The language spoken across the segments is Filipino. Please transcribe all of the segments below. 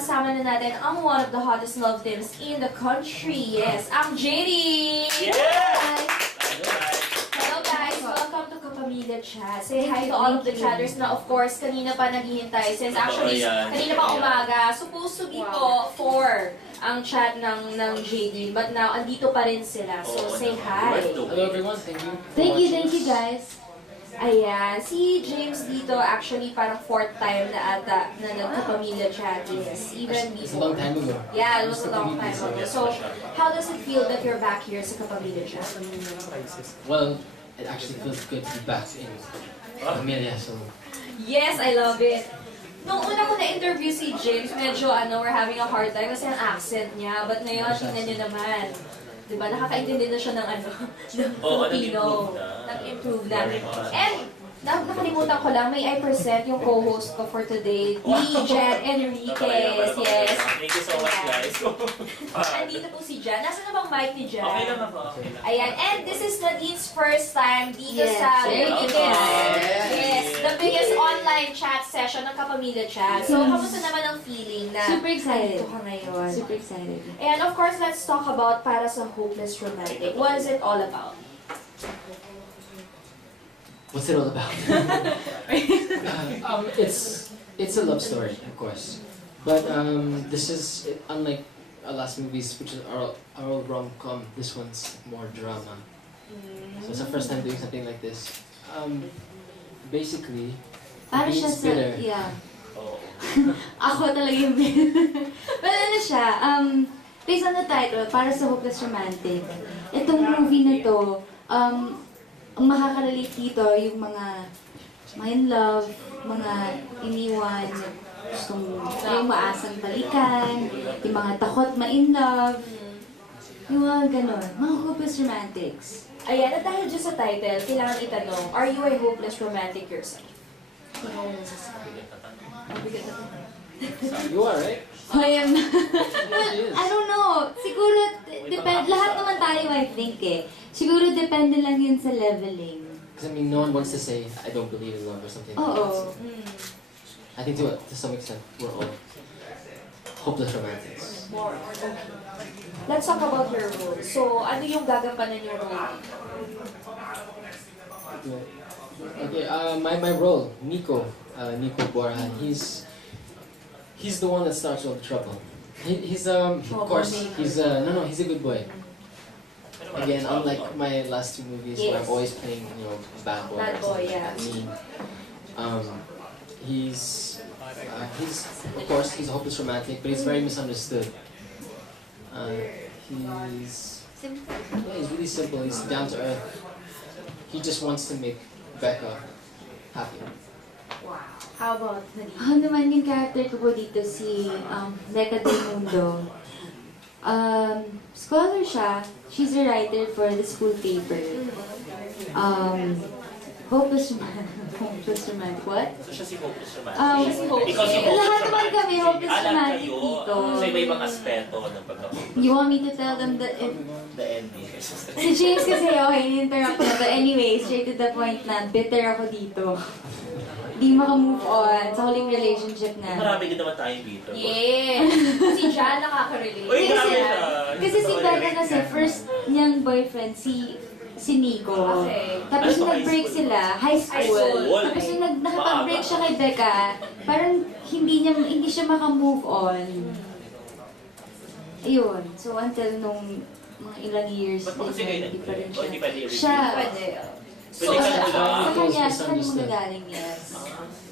kasama na natin ang one of the hottest love teams in the country. Yes, ang JD! Yeah! Hello guys! Welcome to Kapamilya Chat. Say hi to all of the chatters na of course kanina pa naghihintay. Since actually, kanina pa umaga, supposed to be po 4 ang chat ng JD. But now, andito pa rin sila. So say hi! Hello everyone, thank you. Thank you guys. Ayan, si James dito actually parang 4th time na ata na nagkapamilya chat. Yes, even It's a long before. time ago. Yeah, it was a long time ago. So, how does it feel that you're back here sa Kapamilya Chat? Well, it actually feels good to be back in Amelia, so... Yes, I love it. Nung una ko na-interview si James, medyo we're having a hard time kasi ang accent niya. But ngayon, tingnan niyo naman. Diba, nakakaintindi na siya ng ng Filipino. Nag-improve na. And, nakalimutan ko lang, may I present yung co-host ko for today, Jen Enriquez. Yes. Thank you so much, guys. Andito po si Jen. Nasaan na bang mic ni Jen? Okay lang ako. Ayan. And this is Nadine's first time dito Yes. sa Yes. Yes, the biggest online chat session ng Kapamilya Chat. So, kamusta naman ang feeling na Super excited. nandito ka ngayon? Super excited. And of course, let's talk about para sa Hopeless Romantic. What is it all about? What's it all about? It's a love story, of course. But this is, unlike our last movies, which are all rom-com, this one's more drama. So it's the first time doing something like this. Basically, Para siya Beans sa... bitter. Yeah. Oo. Ako talaga yung Well, ano siya, based on the title, para sa Hopeless Romantic. Itong movie na to, ang makakarelate dito yung mga in love, mga iniwan, gustong yung maasang balikan, yung mga takot ma-in love, yung mga ganon, mga hopeless romantics. Ayan, at dahil dyan sa title, kailangan itanong, are you a hopeless romantic yourself? you are, right? I am. Yes. I don't know. Siguro, lahat naman tayo, I think eh. Siguro depende lang yun sa leveling. Because I mean, no one wants to say, I don't believe in love or something like Oo. that. I think to some extent, we're all hopeless romantics. More. Okay. Let's talk about your role. So, ano yung gagampanan yung role? Okay, my role, Nico Borja, he's the one that starts all the trouble. He's of course, he's he's a good boy. Again, unlike my last two movies where I'm always playing, a bad boy. Bad boy, yeah. Mean. He's of course he's a hopeless romantic, but he's very misunderstood. He's really simple. He's down to earth. He just wants to make Becca happy. Wow. How about Nadine? Ako naman yung character ko po dito si Becca Del Mundo. Scholar siya. She's a writer for the school paper. Hopeless romantic. What? So siya si Hopeless Romantic. Siya si Hopeless. Ikaw si Hopeless Lahat naman Romantic. kami hopeless Alam romantic kayo dito. sa iba-ibang aspeto ng pagka-hopeless. You want me to tell them that The ending. si James kasi okay, in-interrupt na. But anyway, straight to the point na bitter ako dito. Di maka-move on sa huling relationship na. Marami din naman tayong dito. Yes! Si Jan nakaka-relate. Uy, grabe Kasi- na. Kasi si Becca kasi first niyang boyfriend, si Nico. Okay. Tapos Ano to, nag-break high school? sila, high school. High school. Tapos nung nakapag-break siya kay Becca, parang hindi siya maka-move on. Ayun. So until nung mga ilang years Ba't mo kasi kayo hindi pa rin nag-break? O, hindi pwede i-reveal? siya. Pwede. So, Pwede ka sa lang. kanya mo nagaling, yes.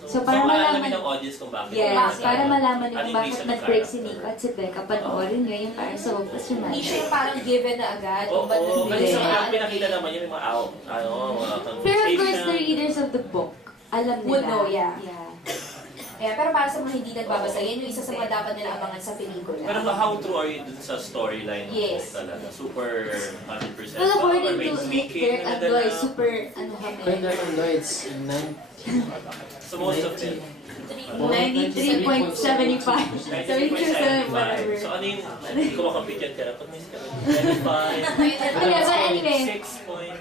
So, So, para malaman malaman, ng audience kung bakit. yes, para malaman Ano yung yung bakit reason nag-break ng si Nico at si Becca, panoorin nyo yung para sa Hopeless Hindi Romantic. siya yung parang given na agad. Oo, Kung ba't kasi nag-break. sa mga pinakita naman yun yung mga mga Pero of course, the conversation. readers of the book, alam nila. Would know, yeah. Yeah. Kaya, pero para sa mga hindi nagbabasa, yan yung isa sa mga dapat nila abangan sa pelikula. Pero how true are you dun sa storyline? Yes. Talaga, super 100%. Well, Or according may to tweaking Derek na Andoy, dala? super, ano kami, According to Lloyd's, So most of them. 93.75. 73.7, whatever. So ano yung, hindi ko makampit yan kaya pag may 95. Okay, but anyway. 6 point.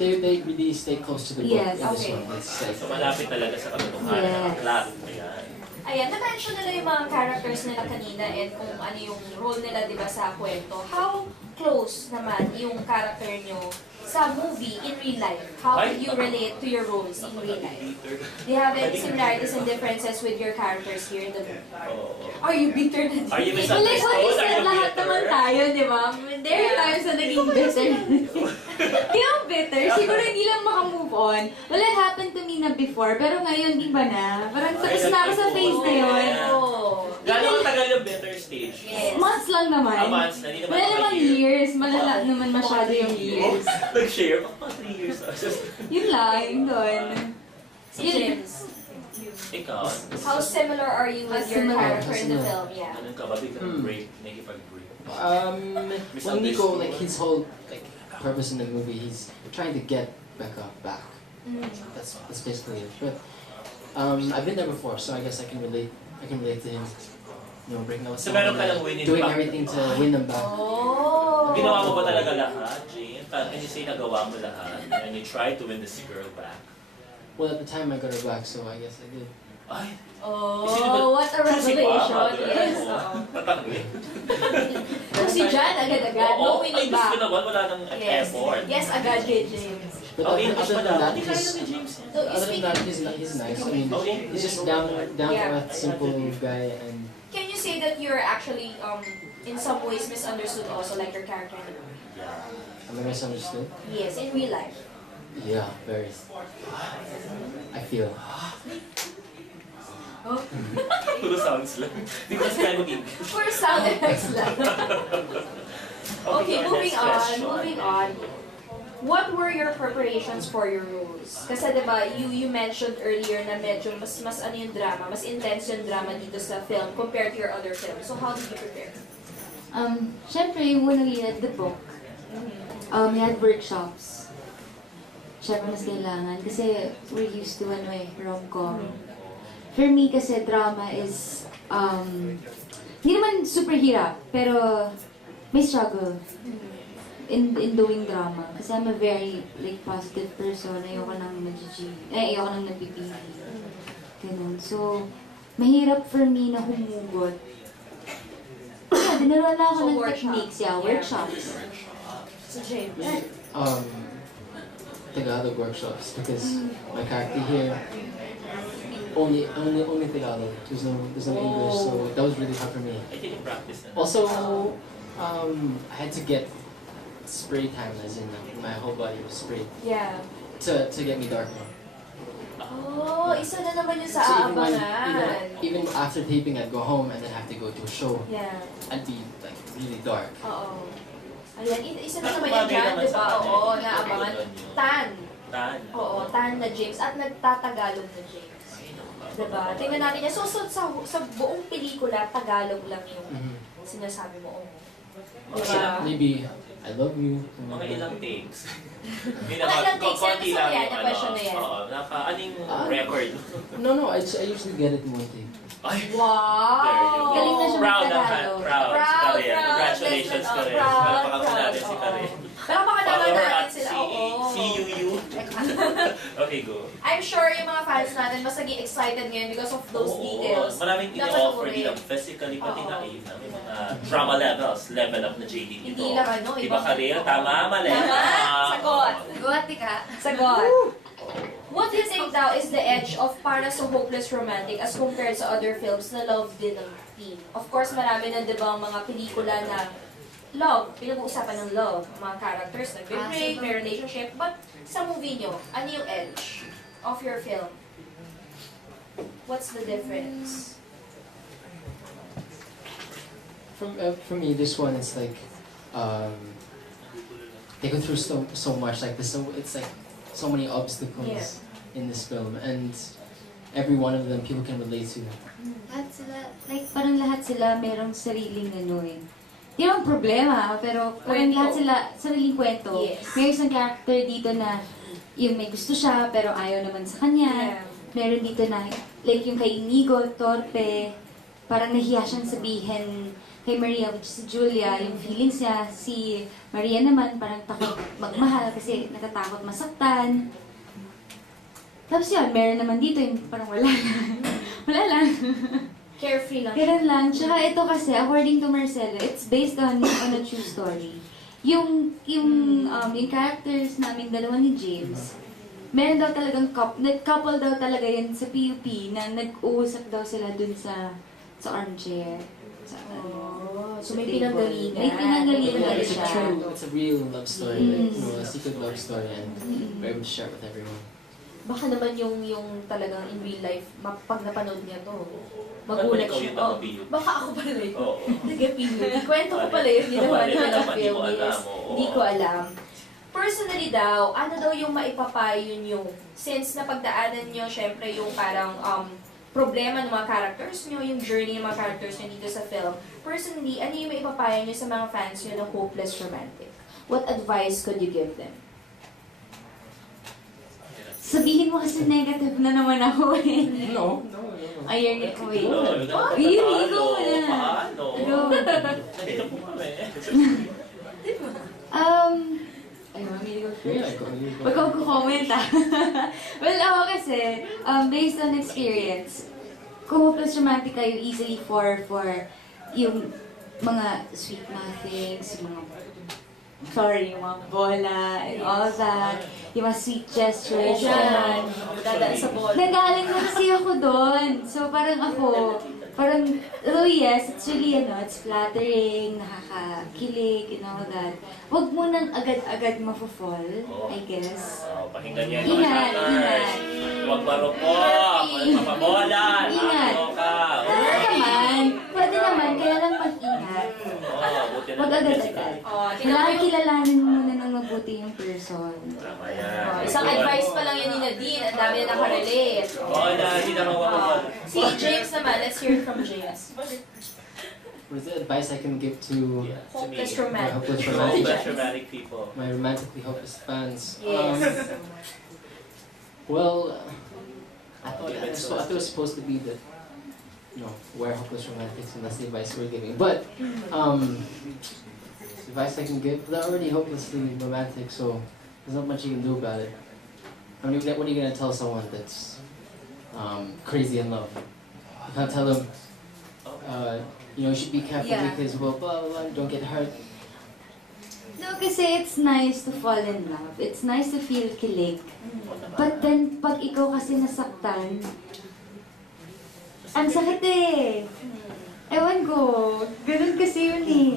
they really stay close to the book Yes, in this okay. one. It's like, So malapit talaga sa katotohanan. Yes. Klaro mo yan. Ayan, na-mention nila yung mga characters nila kanina and kung ano yung role nila, di ba, sa kwento. How close naman yung character nyo sa movie in real life? How do you relate to your roles in real life? Do you have any similarities and differences with your characters here in the movie? Are you bitter na din? Are you Well, like what you misunderstood? Are said, you lahat bitter? naman tayo, di ba? There are times na naging bitter. Di ako bitter. Siguro hindi lang makamove on. Well, it happened to me na before, pero ngayon iba na. Parang tapos na ako sa phase na yun. Oh. Gano'ng katagal yung better stage? Yes. Months lang naman. Months na, hindi naman Wala ako naman year. years. Malala naman masyado yung years. Nag-share? Mga 3 years. Yun lang, yun doon. Si James, Ikaw? how similar are you with How your similar? character in the How film? Yeah. Anong ka ba? Biglang break, nakikipag-break. Well, Nico, like his whole like purpose in the movie, he's trying to get Becca back. That's basically it. But I've been there before, so I guess I can relate. I can relate to him. You know, breaking up with So meron someone, ka lang winning doing back. everything to win them back. Oh. Ginawa mo ba talaga lahat, Jane? Can you say nagawa mo lahat? And you tried to win this girl back? Well, at the time I got her back, so I guess I did. Ay, Oh, what a revelation. Yes. Oo. Tatangin. Kung si Jan, agad-agad. No Ay, winning gusto back. naman, wala nang Yes. effort. Yes, agad kay James. But Oh, other, English other pa than daw. that, Hindi kaya he's, ni James yan. No, you other than speak. that, he's nice. I mean, Okay. he's just down to Yeah. earth, simple guy, and Can you say that you're actually, in some ways misunderstood also, like your character in the movie? Yeah. am I misunderstood? Yes, in real life. Yeah, very. I feel. Puro sounds lang. Di ko kasi kaya mag-English. For sound effects lang. Okay, our moving next on, question. moving on. What were your preparations for your roles? Kasi diba, you mentioned earlier na medyo mas ano yung drama, mas intense yung drama dito sa film compared to your other films. So how did you prepare? Siyempre, yung una we read the book. We had workshops. Siyempre, mas kailangan. Kasi we're used to rom-com. For me kasi drama is, hindi naman super hirap, pero may struggle in doing drama. Kasi I'm a very positive person. Ayoko nang nabibili. Ganun. So, mahirap for me na humugot. Dinaruan na ako So, ng workshop. techniques, workshops. So James. Um, Tagalog workshops because my character here only Tagalog. There's no English, so that was really hard for me. I think in practice na. Also, I had to get spray tan, as in my whole body was sprayed Yeah. to get me darker. Oh, isa na naman yung sa So even aabangan. even after taping, I'd go home and then have to go to a show. Yeah. I'd be like really dark. Oo. Ayan, isa na naman Bagay yung dyan, naman di sa ba? kanya. Oo, naabangan. Tan. Tan. Oo, tan na James. At nagtatagalog na James. Diba? Tingnan natin yan. So, sa buong pelikula, Tagalog lang yung sinasabi mo. Diba? Maybe I love you. Mga ilang takes. Hindi Mga ilang takes, konti yan, lang yan, yung yung question na yan. Oo, aning record. No, I usually get it in one take. Ay, Wow! Galing na siya proud mag-Tagalog. naman. Proud. Si Proud, Karen. proud. Congratulations, Let's- Karen. proud, Palakpakan proud. natin si Oo. Karen. Pero baka naman Follower natin at sila. Oo. CUU. Okay, go. I'm sure yung mga fans natin mas naging excited ngayon because of those Oo, details. maraming Dapat ini-offer ulit. dito physically, pati Oo. na may mga drama levels, level up na JD dito. Hindi lang ano, Di iba. ba Karen? Tama, mali. Tama! Sagot! Guwati ka. Sagot! What do you think daw is the edge of Para sa Hopeless Romantic as compared sa other films na love din ng theme? Of course, marami na diba ang mga pelikula na love, pinag-uusapan ng love, mga characters, nag-break, may relationship, but sa movie nyo, ano yung edge of your film? What's the difference? For me, this one is like they go through so much. Like this, it's like so many obstacles in this film, and every one of them people can relate to. Lahat sila, parang lahat sila merong sariling Di naman problema, pero parang Kwento. lahat sila sariling kwento. Yes. May isang character dito na yung may gusto siya, pero ayaw naman sa kanya. Meron dito na, like yung kay Inigo, torpe, parang nahiya siyang sabihin kay Maria, which is si Julia, yung feelings niya. Si Maria naman, parang takot magmahal kasi natatakot masaktan. Tapos yun, meron naman dito yung parang wala na. Wala lang. Carefree lang. Ganun lang. Tsaka ito kasi, according to Marcelo, it's based on a true story. Yung characters namin dalawa ni James, meron daw talagang couple daw talaga yan sa PUP na nag-uusap daw sila dun sa armchair. Sa, So may table. pinanggalingan. May pinanggalingan Yeah, siya. it's a real love story, like, a secret love story, and we're able to share it with everyone. Baka naman yung talagang in real life, pag napanood niya to, Ba't magulat ikaw siya. yung Oh, taga-PUP? baka ako pala yun. Oo. Taga-PUP. Kwento ko pala yun. Ginawa Hindi na mo ng alam, hindi mo film. alam, Yes. oo. Hindi ko alam. Personally daw, ano daw yung maipapayo nyo? Since napagdaanan nyo, syempre yung parang problema ng mga characters nyo, yung journey ng mga characters nyo dito sa film. Personally, ano yung maipapayo nyo sa mga fans nyo ng Hopeless Romantic? What advice could you give them? Sabihin mo kasi negative na naman ako eh. No. Ayun ko eh. Oo, Yun, ikaw na. Paano? Go. Nandito po kami. Ayun, mamili ko Yeah, first. go. Huwag ko comment ah. Well, ako kasi, based on experience, kung hopeless romantic kayo, easily for yung mga sweet nothings, yung mga yung mga bola, and all that, yung mga sweet gestures, Yan. yan. Dadaan sa bola. Nagaling na kasi ako doon. So, parang oh yes, it's really, it's flattering, nakakakilig, and all that. Huwag mo nang agad-agad mafo-fall, I guess. Pakinggan niya Ingat, ingat. Huwag marupok. Huwag mapabola. Ingat. Ano ka? Pwede naman, kaya lang mag-ingat. Buti na Huwag lang agad-agad. physical. Kailangan kilalanin mo muna ng mabuti yung person. Tama yan. Isang advice pa lang yun ni Nadine, ang dami na nakarelate. Oo na, hindi na mawawala. Si James naman, let's hear it from James. What is the advice I can give to Hopeless my romantic. hopeless Hopeless romantic, romantic people. my romantically hopeless fans? Yes. Well, I thought it was supposed to be that, we're hopeless romantics, and that's the advice we're giving. But, the advice I can give, they're already hopelessly romantic, so there's not much you can do about it. I mean, what are you gonna tell someone that's crazy in love? You can't tell them, you should be careful Yeah. because, well, blah, blah, blah, don't get hurt. No, kasi it's nice to fall in love. It's nice to feel kilig. But then, pag ikaw kasi nasaktan, ang sakit eh. Ewan ko. Ganun kasi yun eh.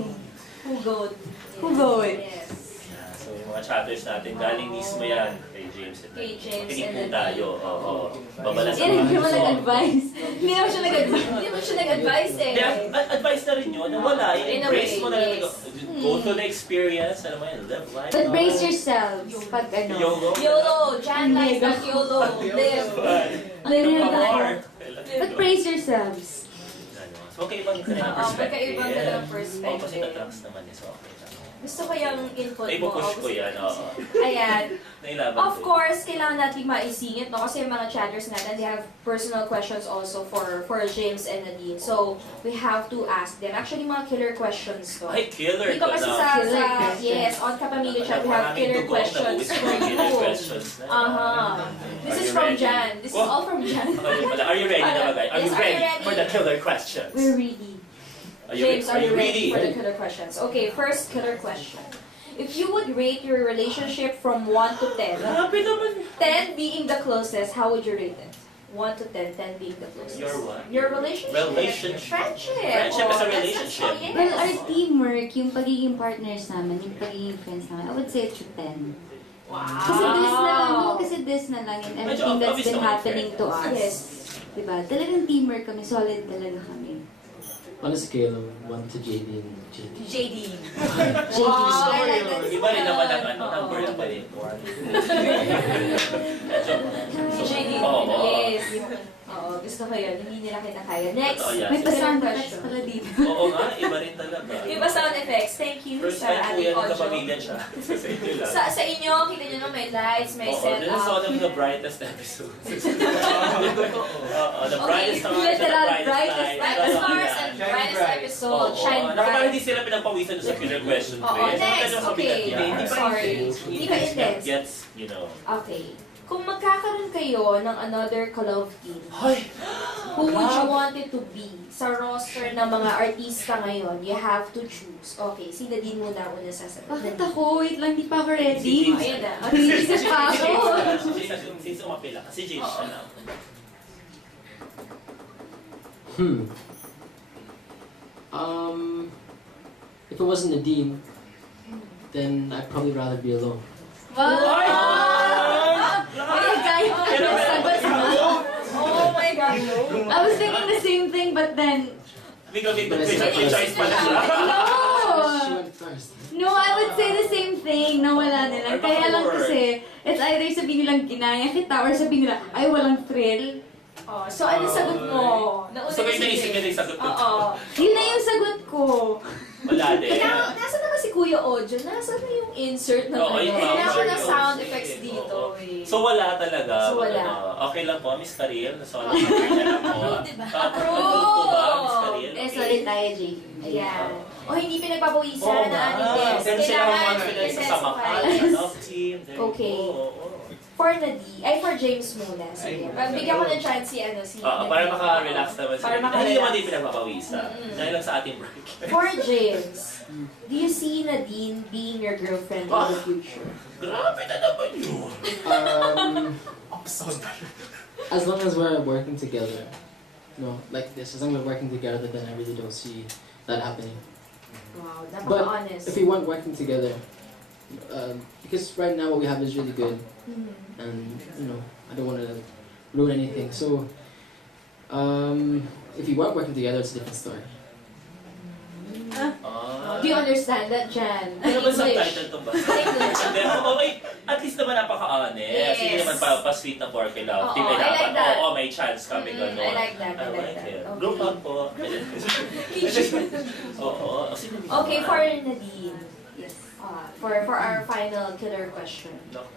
Hugot. Hugot. Yes. So yung mga chapters natin, galing mismo yan kay James. Kay James Kinig po and tayo. Oo. Babala sa Yan, hindi mga naman gusto. nag-advise. Hindi naman siya nag-advise. Hindi naman siya nag-advise eh. Hindi, advice na rin yun, na wala. In a Embrace way, mo na lang. yes. Go to the experience. Alam mo yan, live life. But brace yourselves pag ano. YOLO. YOLO! Jan likes that YOLO. Live. Ano Live pa more? But brace yourselves. So, magkaibang kanilang Oo, perspective. magkaibang kanilang perspective. Oo, kasi ka-tracks naman yun. So, okay. Gusto ko yung input Ay, mo. pupush ko yan. Oo. Ayan. Nailaban Of ko. course, kailangan natin maisingit, no? Kasi yung mga chatters natin, they have personal questions also for James and Nadine. So, we have to ask them. Actually, mga killer questions to. Ay, killer Dito kasi na. sa Killer questions. yes, on Kapamilya Chat, we have Maraming killer dugong questions nabuwis for mga killer you. questions na. This Are is you from ready? Jan. This is Wow. all from Jan. Okay, pala. Are you ready na ba, guys? Are Yes, you are you ready ready? for the killer questions? We're ready. James, are you ready for the ready? killer questions? Okay, first killer question. If you would rate your relationship from 1 to 10, Grabe naman. 10 being the closest, how would you rate it? 1 to 10, 10 being the closest. Your what? Your relationship. Relationship. Friendship. Friendship is a that's- relationship. oh, yes. Well, our teamwork, yung pagiging partners namin, yung pagiging friends namin, I would say it's a 10. Wow. Kasi this na lang in everything that's obvious been naman, happening to us. Yes. Diba? Talagang teamwork kami, solid talaga kami. On a scale of 1 to JD and JD. JD. JD. Wow, I like that. Iba rin naman ang Oo. number na pa rin. JD. Oo. Yes. Oo, gusto ko yun. Hindi nila kita kaya. Next. Oo, yes. May Killer pa-sound question. effects pala dito. Oo nga, iba rin talaga. Iba sound effects. Thank you First sa time po ating yan ng audio. kapamilya siya. Sa inyo lang. Sa inyo, kita nyo may lights, may Oo, set this is one up. of the brightest episodes. Oo, the brightest stars and the literal brightest brightest lights. Brightest Oo, stars yan. and brightest episode. Oo, Shine naku, parang bright. hindi sila pinagpawisan sa killer question. Oo, next. Okay. Yeah. Sorry. Hindi ka intense. Gets, Okay. kung magkakaroon kayo ng another ka-love team, Hoy! who would you want it to be sa roster ng mga artista ngayon? You have to choose. Okay, si Nadine muna una sasagot. Bakit ako? Wait lang, di pa ako Si ready. James. Ayun na. Inisip pa ako. Si James, since umapila ka. Si James Oo. na lang. If it wasn't Nadine, then I'd probably rather be alone. Wow! Ay! Ay, guys! Oh my God! I was thinking the same thing, but then... Bigla may choice pala siya. She No! went first. No, I would say the same thing na wala nila. Kaya lang kasi, it's either sabihin nilang ginaya kita or sabihin nila, ay walang thrill. Oh, so ano sagot mo? Nauna So kayo si naisip James. niya yung sagot ko. Oo. Yun na yung sagot ko. Wala din. Kailangan, nasa naman si Kuya Ojo? Nasa na yung insert ng Oo, ano? yung Kailangan ko insert ng yung sound insert, effects oo. dito eh. So wala talaga. So, wala. Okay lang po, Miss Karil. So wala na lang po. Diba? Approve po ba, Miss Karil? Eh, sorry tayo, Jay. Ayan. O hindi pinagpapawisan Oo na ating nga. guest. Pero sila ang Kailangan confidence sa samahan. intensify. Love team. There you Okay. go. For Nadine, ay for James muna. Sige. Bigyan ko ng chance si si Para Nadine. maka-relax naman Para sila. Hindi naman din maka-relax. pinagpapawisan. Mm-mm. Dahil lang sa ating break. For James, do you see Nadine being your girlfriend in the future? Grabe na naman yun. As long as we're working together, like this, as long as we're working together, then I really don't see that happening. Wow, But napaka-honest. if we weren't working together, because right now what we have is really good, Mhm. and I don't want to ruin anything. So, if we weren't working together, it's a different story. Do you understand that, Jan? Ano ba subtitle to ba? English. Hindi, okay. At least naman napaka-honest. Yes. Hindi naman pa-sweet na porky love. Oo, Di ba I like dapat, that. oo, may chance kami Mm, gano'n. I like that, I like that. it. Okay. Group hug po. Oo. Sino dito? Okay, for Nadine. Yes. For our final killer question. No.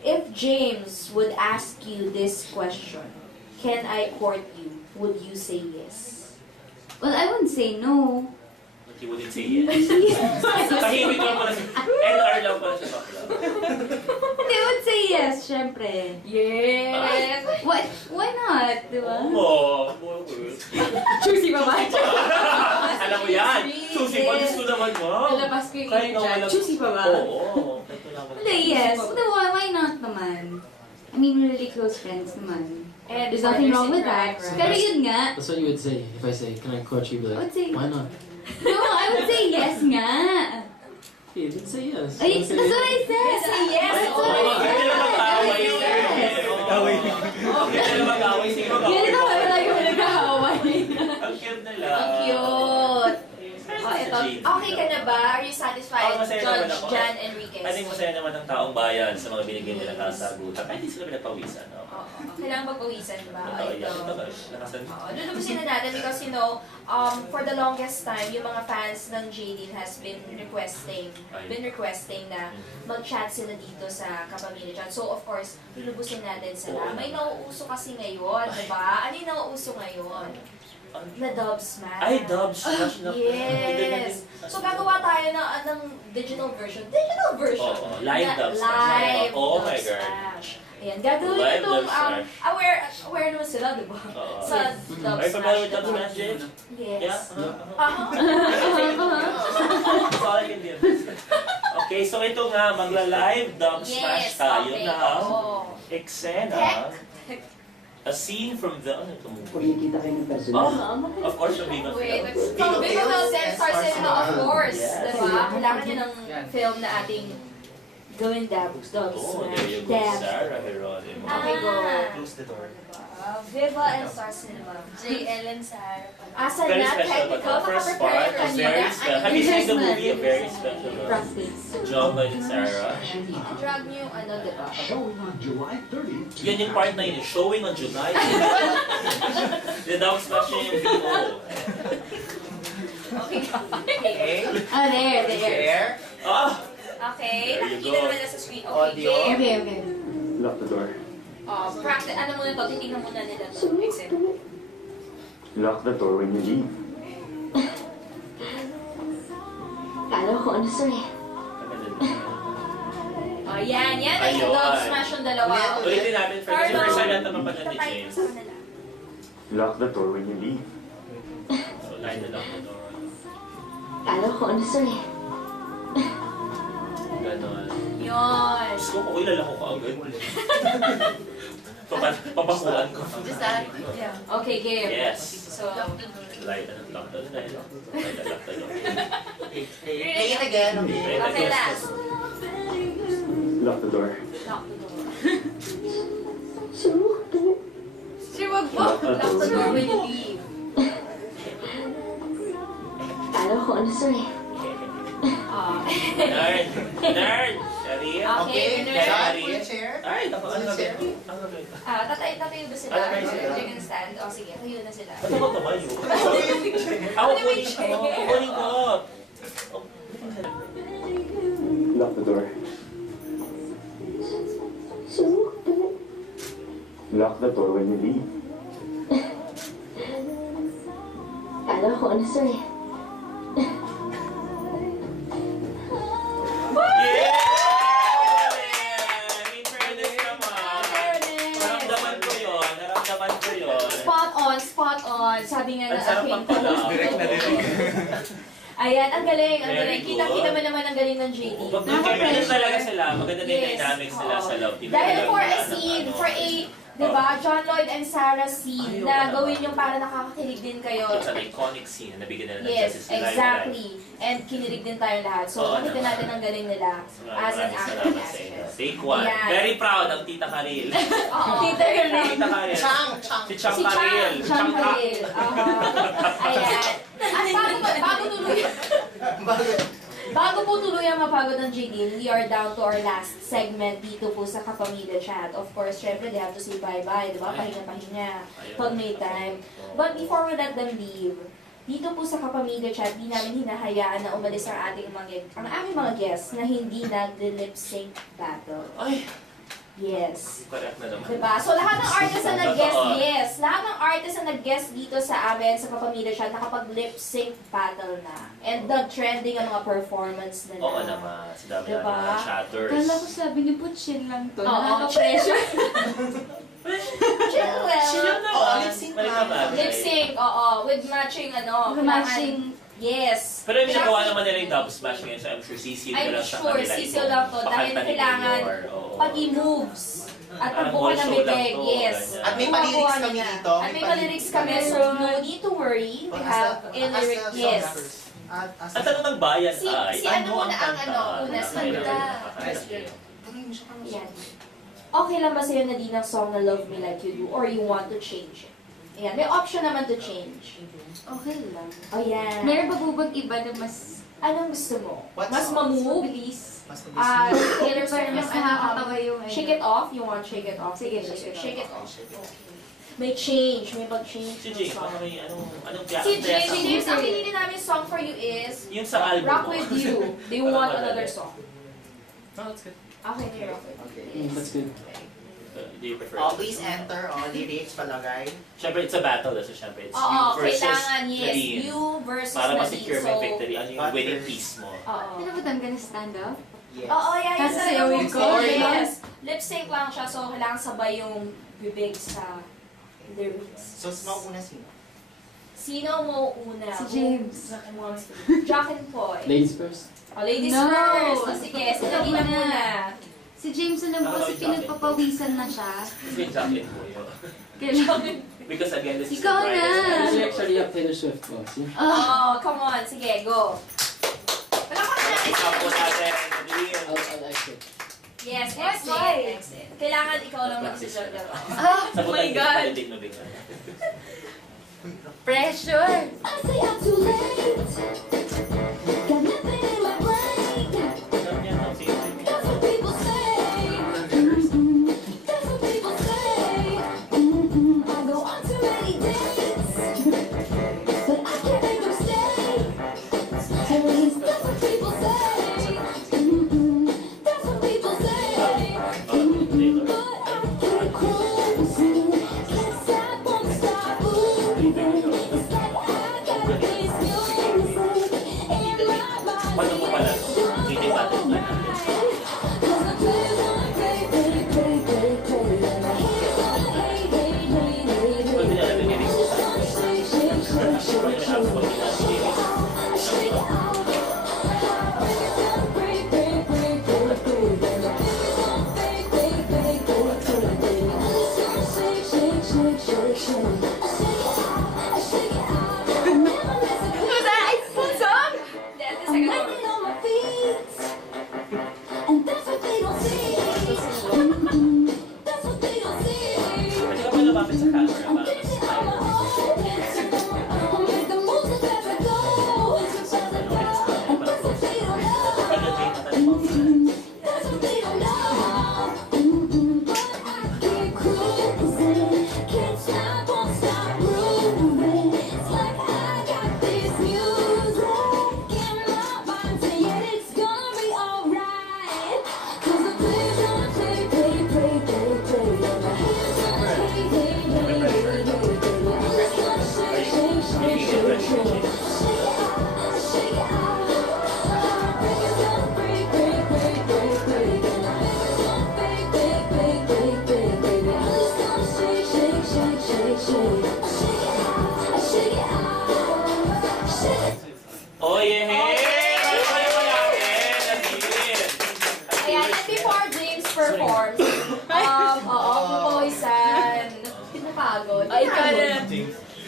If James would ask you this question, can I court you? Would you say yes? Well, I wouldn't say no. But you wouldn't say yes. Tahimik lang pala siya. LR lang pala siya bakla. They would say yes, syempre. Yes! Why not? Di ba? Oo. Choosy ba ba? Alam mo yan. Sweet. Susi, palis ko naman mo. Nalabas ko yung Kahit inner na Jan. walang- Choosy pa ba? Oo. Kahit wala ka- Hindi, yes. Why not naman? I mean, we're really close friends naman. And There's nothing wrong with that. Right. Pero yun nga. That's what you would say if I say, "Can I court you?" You'd be I would like, say- "Why not?" No, I would say yes nga. Hey, didn't say yes. Ay, Don't say that's what I said. Say yes. That's what I Oo, said. hindi na mag-away. Yes. Away. Hindi na mag-away. Sige, Yan mag-away. ito, wala yung nag-aaway. Ang cute nila. Ang cute. Oh, Ito. Okay ka na ba? Are you satisfied, masaya naman Judge ako. Jan Enriquez? I think masaya naman ang taong bayan sa mga binigyan nilang kasagutan. Kahit hindi sila pinagpawisan. No? Oo. Kailangan magpawisan ba? Totoo yan. Ito. Totoo. Nakasan. Oo, lulubusin na natin because for the longest time, yung mga fans ng Jaylene has been requesting na mag-chat sila dito sa Kapamilya Chat. So of course, lulubusin natin sila. May nauuso kasi ngayon, di ba? Ano yung nauuso ngayon? Na dub smash. Ay, dub smash na. Yes. So gagawa tayo ng digital version. Oo, live Na- dub smash. Live Oh dub my God. smash. Ayan, gagawin Live itong, dub smash. aware naman sila, di ba? Oo. Sa dub Are you familiar with smash. dub diba? smash, James? Yes. Yeah? Uh-huh. That's all I can do. Okay, so ito nga, magla-live dub smash Yes, tayo okay. na Oo. eksena. A scene from the, ano ito mo? Kumikita kayo ng personal. Oh, of course, yung Viva Wait, Film. from Viva Films and Star Cinema, of course. Yes. Diba? Kailangan niya ng film na ating gawin dub Oh, there you go, Dab. Sarah Geronimo. Okay, go. Close the door. Viva and Star Cinema. J. Ellen Sarah. Asa Very na, special, but the first part was very special. Have you seen the movie? A very special. Practice. John and Sarah. Drag niyo yung ano, diba? Showing on July 30th. Yan yung part na yun, showing on July. The dog smash niya yung VO. Okay. Okay. Oh, there. Ah! Okay, There you nakikita go. naman na sa screen. Okay, Audio. game. Okay. Lock the door. Practice, ano muna to, titignan muna nila to. Exit. Lock the door when you leave. Kala ko ano, sir eh. Oh, yan na yung Ayun. dog smash yung dalawa. Ulitin natin first. Kasi first time natin mapanood ni Kita tayo James. sa kanila. Lock the door when you leave. So, light the lock the door. Kala ko ano sir eh. Ganon. Yun. Diyos ko, ako ilalako ka agad. Papakuan ko. Okay, game. Yes. So, Light the lock the door. Light the lock the door. Play it again, okay? okay, last. Lock the door. Lock the door. Sir, wag po. Lock the Lock the door door. when you leave. Kala ko ano sir eh. Ah. Nerd! Nerd! Sorry. Okay, Kaya Shot, Ari. full chair. Ay, ako, ano Full chair. gagawin? Ano gagawin? Tatayo ba sila? Ano ba yun? They're gonna stand? O sige, tayo na sila. Ano ba tumayo? Ako, kunin ko. Kunin ko. Lock the door. Lock the door when you leave. Kala ko ano sir eh. Yeah! In fairness naman. Naramdaman ko yun. Naramdaman ko yun. Spot on, spot on. Sabi nga Ang ng sarap aking pagpala. Direct na direct. Ayan, ang galing, ang Very galing. good. Kita-kita mo naman ang galing ng JD. Magkakaroon talaga sila. Maganda din Yes. dynamics nila sa love team. Dahil for a Ano, scene, ano. for a, di ba, John Lloyd and Sarah scene, Ayoko na naman. gawin yung para nakakakilig din kayo. It's an iconic scene na nabigyan nila ng Yes, justice. exactly. And kinilig din tayo lahat. So, Oo makita naman. natin ang galing nila as an actor and actress. Take one. Ayan. Very proud ng Tita Karil. Oo. Tita Karil. Tita Karil. Chang, Chang. Si Chang Si Karil. Chang Karil. Ayan. At bago tuluyan, bago po tuluyang mapagod ng JD, we are down to our last segment dito po sa Kapamilya Chat. Of course, syempre, they have to say bye-bye, di ba? Pahinga-pahinga pag may time. But before we let them leave, dito po sa Kapamilya Chat, di namin hinahayaan na umalis ang aming mga guests na hindi nag-lip sync battle. Ay, Yes. correct na naman. Diba? So lahat ng artist na nag-guest, Totoo. yes, lahat ng artist na nag-guest dito sa amin, sa Kapamilya Chat, nakapag-lip sync battle na. And nag-trending ang mga performance nila. Oo naman. Sa dami Diba? namin mga chatters. Kala ko sabi niyo po chill lang to. Oo, Nakaka-pressure. Chill well. Chill naman. Oo, lip sync Balik lang. naman. Lip sync, oo, with matching With matching. Yes. Pero hindi nagawa naman nila yung dub smash ngayon, so I'm sure CC I'm nila sa sure, kanila. CC lang to, dahil kailangan pati moves at Parang pagbuka whole ng show lang bibig, to, yes. ganyan. At may pa-lyrics Makuha kami nila. dito. At may pa-lyrics kami, so no need to worry. We have a lyric, yes. Ang tanong ng bayan Si- ay, si ano muna ang kanta? ano, una, si Ano Kanta. ang Yan. Okay lang ba sa'yo na di ng song na Love Me Like You Do or you want to change it? Ayan, may option naman to change. Okay lang. O yan. Meron ba po bang iba na mas Anong gusto mo? What Mas song? mamove? mabilis? Mas Ah, mabilis. Taylor Pero Swift, mas nakakatawa yung ano. Shake it off? You want shake it off? Sige, shake it off. May change, may pag-change Si ng James, song. baka may anong Si James, ang pinili namin song for you is Yung sa album Rock mo. With You. Do you want another song? No, it's good. Okay, okay, Rock With You. Okay. That's good. Do you prefer? Always enter all lyrics palagay. Siyempre, it's a battle. So, siyempre, it's Oo, you versus kailangan, yes. Nadine. You versus Para Nadine. ma-secure mo yung So, victory. Ano yung winning piece mo? oo. Ano ba I'm gonna stand up? Yes. Oo, yeah, yes. Kasi sa'yo yung Yes. Lip sync lang siya, so kailangan sabay yung bibig sa lyrics. So, mauna sino? Sino mo una? Si James. Who wants to? Jack and Poy. Ladies first. Oh, ladies No. first. O sige, sino Ikaw na muna. muna? Si James na lang po kasi pinagpapawisan na siya. Yung jacket mo yun. Kailangan. Because again, this is Ikaw the na. brightest. She actually have Taylor Swift po. See? Oh, come on. Sige, go. Palakpak natin. Example natin, Nadine. I'll exit. Yes, Why? exit, exit. Kailangan ikaw lang mag-sijal. Oh Sabutan my din, God! palitin mo bigla. Pressure! I say I'm too late. Got nothing in my brain. Alam niya, no? Sige. That's what people say. That's what people say. I go on too many dates, but I can't make them stay. At least that's what people say. That's what people say. But I can't close you. Can't stop, won't stop moving. It's like I got this music in my body. Paano mo pala? Hindi ba? Cause I play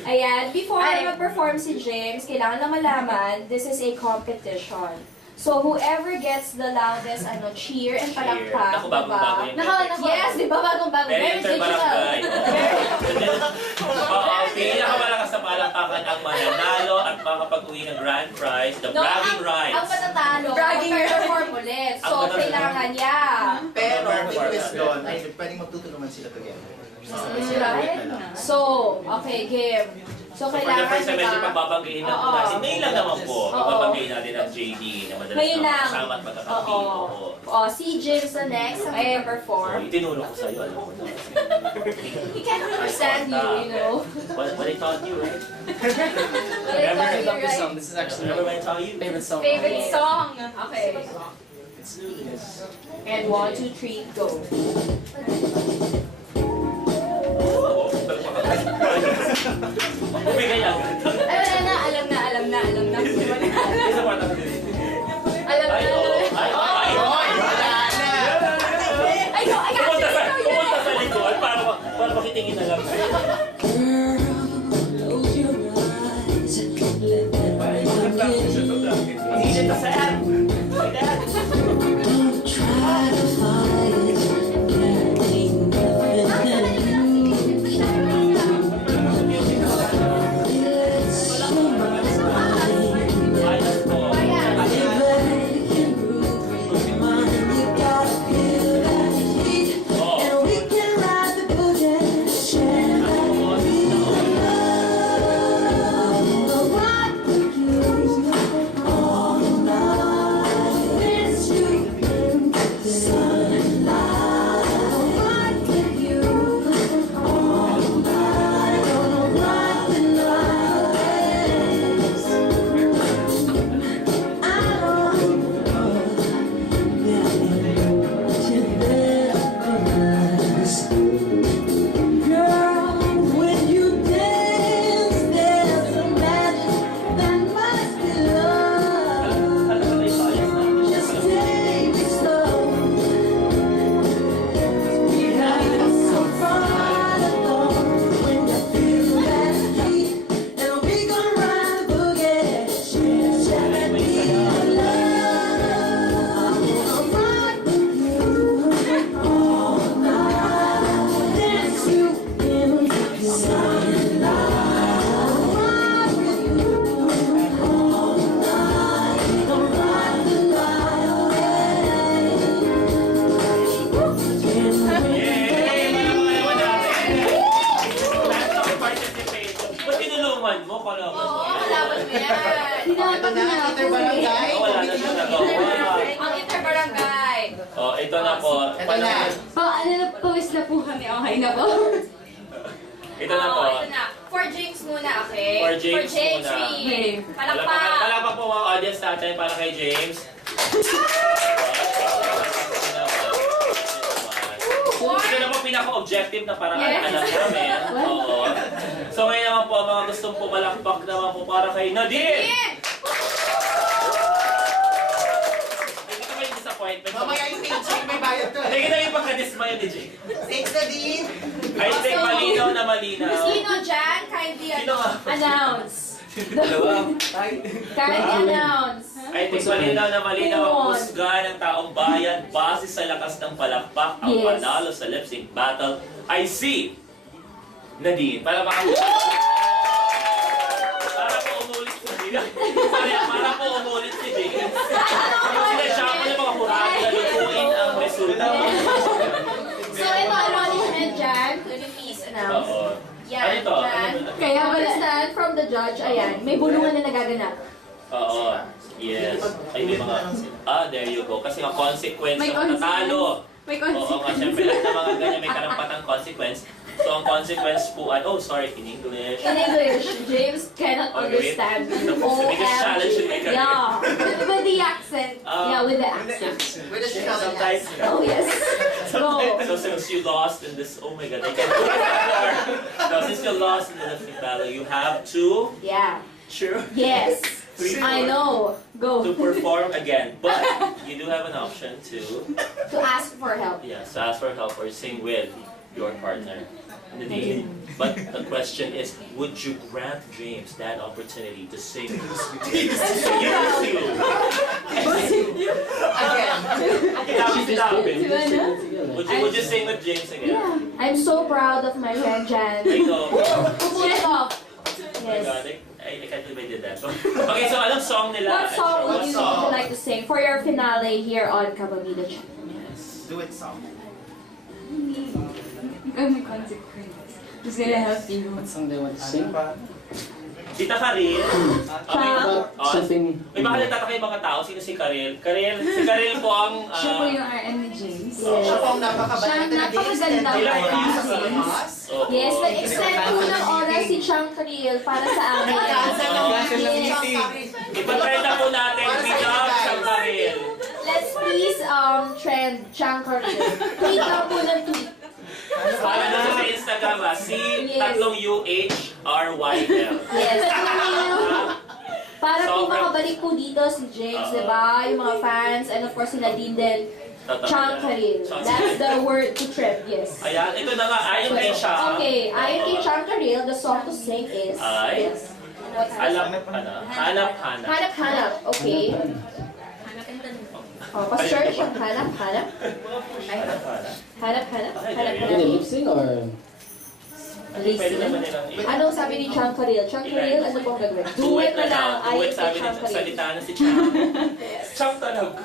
Ayan, before mag-perform si James, kailangan na malaman, this is a competition. So whoever gets the loudest cheer and palakpak, Naku, bagong-bago yun. Yes, di ba bagong-bago? Very Very digital. interbarangay. Oo, pinakamalakas sa palakpakan ang mananalo at makapag-uwi ng grand prize, the bragging Ang rights. patatalo, perform ulit. So, Ang patatalo. kailangan niya. Pero, may twist doon, ay pwedeng magtutulungan sila together. So, okay, game. So, For the kailangan, first time, medyo diba? pagbabanggiin lang po Oo. natin. Ngayon lang naman po, Oo. pagbabanggiin natin ang JD na madalas Ngayon na lang. kasama at magkakapit. Oo. Si James the next, ay So, perform. itinuro ko sa'yo, alam mo na. He can't understand you know. What I taught you, right? Remember, I love this song. This is actually Remember my when I taught you? favorite song. Favorite song. Okay. It's Lulius. And 1, 2, 3, go. Oo. Bumigay agad. Alam na. Isa pa natin. Alam na. Ay, oo. Ay, ay, ay. Ay, go. I got you. Pumunta sa likod para makitingin na lang. Hindi na sa app. Like that. Ayos po. Oo. Yay! Malakayawan natin. Lahat ng participation. Ba't tinulungan mo? Kala mo. Kalaban mo yan. Ito na, interbarangay. Wala na siya nagawa. Ang interbarangay. Oh, ito na po. Ito na. Pawis na po kami. Okay na po. Ito na po. Ito na. For James muna, okay? For James muna. Read. Palakpak Palakpak. po mga audience natin para kay James. Ito na po pinaka-objective na parang Yes. alam namin. Oo. So ngayon naman po, mga gustong pumalakpak naman po para kay Nadine. Hindi ka ba yung disappointment? Mamaya yung paycheck, may bayad to. Hindi ka na yung pagka-dismay ni Jake. Thanks na din. I think malinaw na malinaw. Sino dyan? Kindly Sino nga? announce. Dalawa. Kindly announce. I think malinaw na malinaw ang husga ng taong bayan base sa lakas ng palakpak ang Yes. panalo sa lip sync battle ay si Nadine. Para po umulit si James. Para po umulit si James. Sinasya ko na mga hurado na lutuin ang resulta. So ito, acknowledgement dyan. Could you please announce? Oo. Yan, Ano ito? yan. Kaya wala. Understand from the judge, ayan, may bulungan na nagaganap. Oo. Yes. Ay, may mga... there you go. Kasi ang consequence May ng natalo. May Oo nga, syempre lahat ng mga ganyan may karampatang consequence. So ang consequence po, in English. In English, James cannot Okay, wait. understand. The biggest challenge in my career. Yeah. With the accent. Yeah, with the accent. With the shell Sometimes, Oh, yes. Go. so since you lost in this, oh my god, I can't do it anymore. No, since you lost in the lip sync battle, you have to, Yeah. sure, Yes. I know. Go. to perform again. But you do have an option to, To ask for help. yes, ask for help or sing with your partner. on the day. But the question is, would you grant James that opportunity to sing? Would you sing with James again? Yeah. I'm so proud of my friend Jan. I know. Who pulled it off? Oh my Yes. God, I can't believe I did that. Okay, so anong song nila? What song would you song? like to sing for your finale here on Kababida Chat? Do it song. Ikaw may consequence. Who's gonna help you? What song they want to sing? Tita Karil? About something. May baka nagtataka yung mga tao, sino si Karil? Si Karil po ang... Siya po yung RM ni James. Siya po ang napakabait na napakaganda Ilang oras views sa na? mas. Oh. Yes, nag-extend po ng oras si Chang Creel para sa amin. Yes. Ipatry na po natin, we love Chang Karil. Let's please trend Chang Creel. Tweet lang po ng tweet. Para na sa Instagram tatlong UHRYL. Yes. Para po makabalik po dito si James, di ba? Yung mga fans, and of course sila din Chang Creel. That's the word to trip, yes. Ayan, ito na nga, ayon kay siya. Okay, ayon kay Chang Creel, the song to sing is... Ay. Yes. What's that? Hanap. Hanap, okay. Oh, pa-search ang hanap. Hanap. In a lip sync or? Pwede naman nilang Anong sabi ni Chang Creel? Chang Creel, ano pong gagawin? Do it na lang, Do ayon it, kay sabi Chang ni Creel. salita na si Chang. Chang talaga.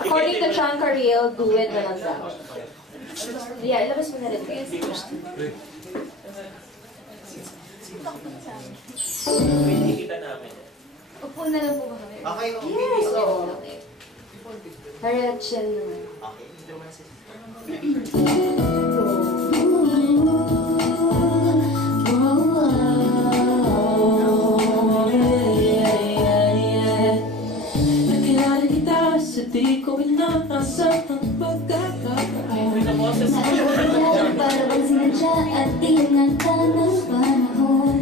According to Chang Creel, do it na lang daw. Yeah, ilabas mo na rin. Nakikita namin. Upo na lang po ba kami? Okay, okay. Yes, oo. Okay. Direction naman. Okay, hindi naman si... Nakilala kita sa di ko inaasang pagkakataon. May boses. Para bang sinadya at tinanta ng panahon.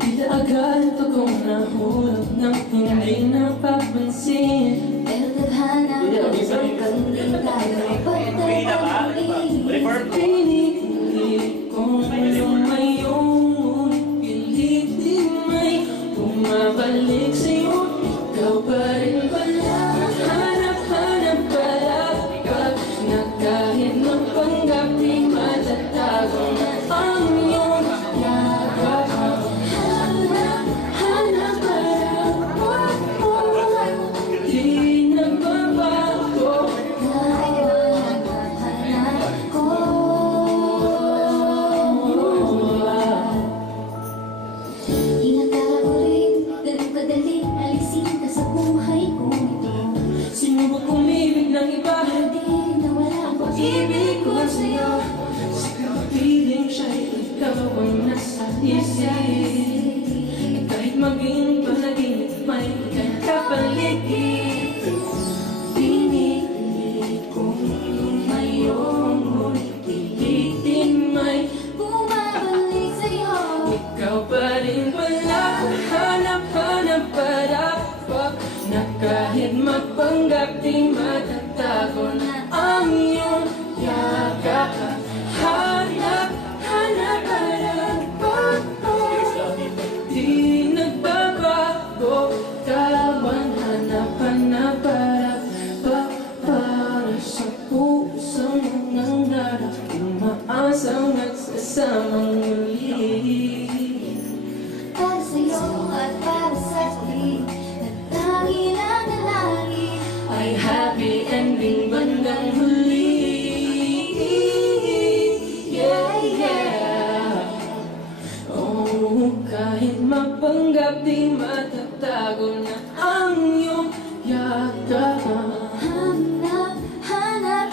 Tila agad akong nahulog ng hindi napapansin. Pero tadhana hanggang di tayo Pwede na ba? Reverb? pinipilit kong lumayon. Pilitin may bumabalik sa'yo. Ikaw pa rin pala. Hanap pala. Pag na kahit magpanggap di matatago na ang iyong yakap. Hanap pala. Di nagbabago. Inakala ko rin, ganun kadali, alisin ka sa buhay ko ito. Sinubok umibig ng iba, hindi nawala ang pag-ibig ko sa'yo. Siguro piling siya'y ikaw ang nasa isip. At kahit maging panaginip, may kapaligid. Pinipilit kong lumayon, ngunit pilitin may bumabalik sa'yo. Ikaw pa rin pala, hanap para na kahit magpanggap di matatago na ang iyong yakap. Hanap para di nagbabago. Tawan hanap para sa pusong nangarap, umaasang nagsasamang muli. Para sa'yo at para sa akin, nagtangi lang na lagi ay happy ending bandang huli. Yeah. Oh, kahit mapanggap di matatago na ang iyong yakap. Hanap para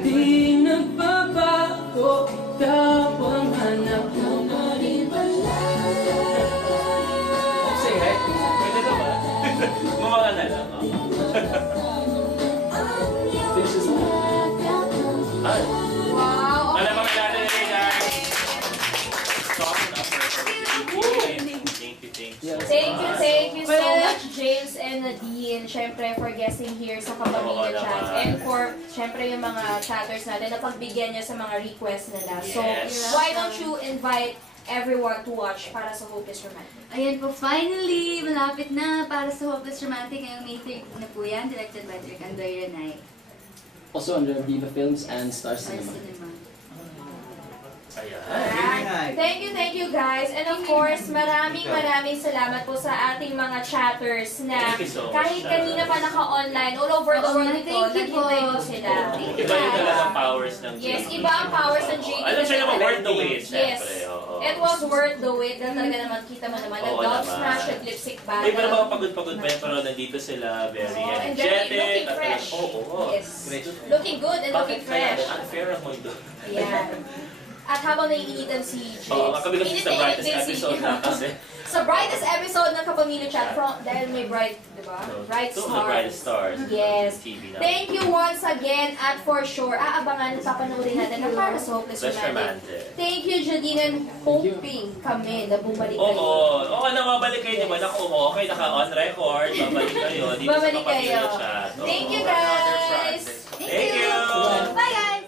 di nagbabago. Ikaw ang hanap ko na rin pala. Say hi. Pwede na ba? Gumawa na lang. Ay. Wow! Alam mo kailangan nila guys. Song number 3. Thank you. Thank you so much, James. James and Nadine, syempre, for guesting here sa Kapamilya Oo Chat. naman. And for, syempre, yung mga chatters natin na pagbigyan niya sa mga requests nila. So, Yes. why don't you invite everyone to watch para sa Hopeless Romantic? Ayan po, finally, malapit na para sa Hopeless Romantic. Ngayong May 3 na po yan, directed by Direk Andoy Renay. Also under Viva Films and Star Star Cinema. Cinema. Ayan. Alright. Thank you guys. And of course, maraming salamat po sa ating mga chatters na Thank you so much. kahit kanina pa naka-online, all over the Oo world nga, ito, thank you po. naghintay po sila. Thank you Iba yung guys. talagang powers ng JD. Yes, iba ang powers ng JD. Alam siya naman worth the wait, Yes. syempre. Oo. It was worth the wait na talaga naman kita mo naman. Oo Nag-dog naman. smash at lipstick battle. May parang mga pagod-pagod pa yan, pero nandito sila, very Oo, and very energetic. looking at fresh. Oo. Yes. Looking good and Bakit looking kaya fresh. unfair ang mundo? Ayan. At habang naiinitan si James, Oo, kami kasi init sa na init brightest din si- episode na kasi. Sa brightest episode ng Kapamilya Chat, dahil may bright, di ba? Bright Two of the brightest stars. stars. Yes. TV na. Thank you once again at for sure, aabangan, papanoodin natin na para sa Hopeless That's Romantic. romantic. Thank you, Jadine, and hoping kami na bumalik Oo, kayo. oo na mabalik kayo naman. Ako, okay, naka-on record. Babalik kayo. Dito Babalik sa Kapamilya kayo. Chat. Oo. Thank you, guys! Thank you! Bye, guys!